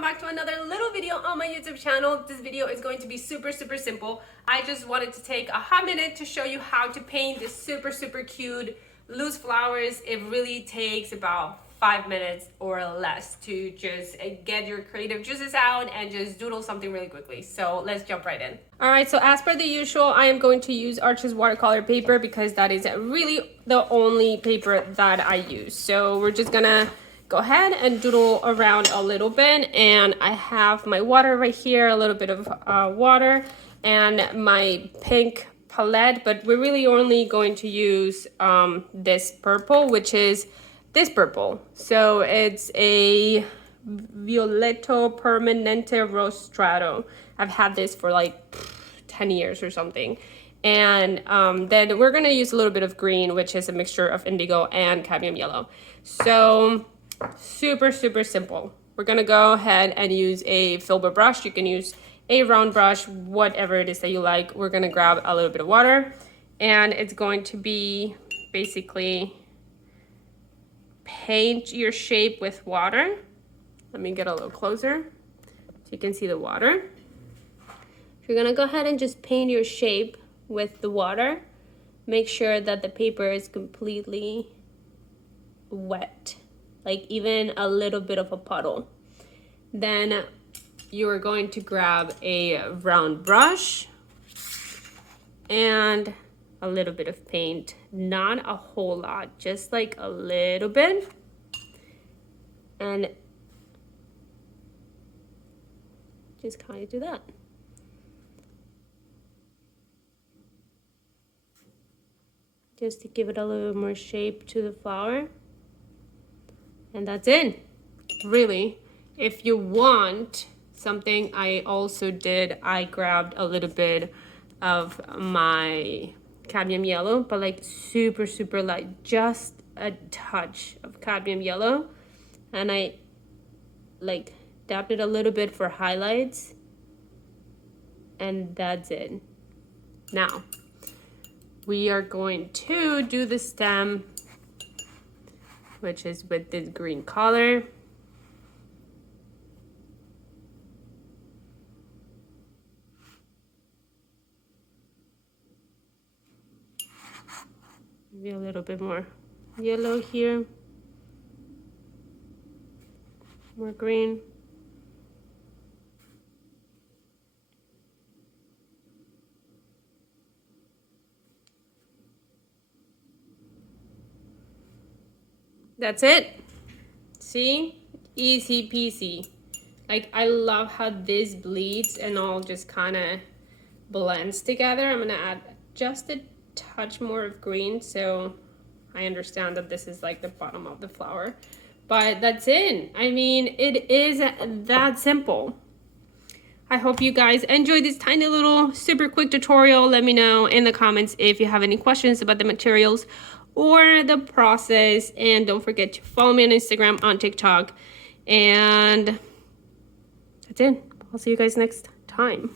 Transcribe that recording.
welcome back to another little video on my YouTube channel. This video is going to be super simple. I just wanted to take a hot minute to show you how to paint this super cute loose flowers. It really takes about 5 minutes or less to just get your creative juices out and just doodle something really quickly. So let's jump right in. All right, so as per the usual, I am going to use Arches watercolor paper because that is really the only paper that I use. So we're just gonna go ahead and doodle around a little bit, and I have my water right here, a little bit of water, and my pink palette, but we're really only going to use this purple, which is this purple. So it's a Violetto Permanente Rostrato. I've had this for like 10 years or something. And then we're gonna use a little bit of green, which is a mixture of indigo and cadmium yellow. So super simple. We're gonna go ahead and use a filbert brush. You can use a round brush, whatever it is that you like. We're gonna grab a little bit of water, and it's going to be basically paint your shape with water. Let me get a little closer so you can see the water. You're gonna go ahead and just paint your shape with the water. Make sure that the paper is completely wet, like even a little bit of a puddle. Then you are going to grab a round brush and a little bit of paint, not a whole lot, just like a little bit. And just kind of do that. Just to give it a little more shape to the flower. And that's it. Really, if you want something, I also did, I grabbed a little bit of my cadmium yellow, but like super light, just a touch of cadmium yellow, and I like dabbed it a little bit for highlights, and that's it. Now we are going to do the stem, which is with this green color. Maybe a little bit more yellow here, more green. That's it. See? Easy peasy. Like, I love how this bleeds and all just kind of blends together. I'm gonna add just a touch more of green, so I understand that this is like the bottom of the flower, but that's it. I mean, it is that simple. I hope you guys enjoyed this tiny little super quick tutorial. Let me know in the comments if you have any questions about the materials or the process, and don't forget to follow me on Instagram, on TikTok, and that's it. I'll see you guys next time.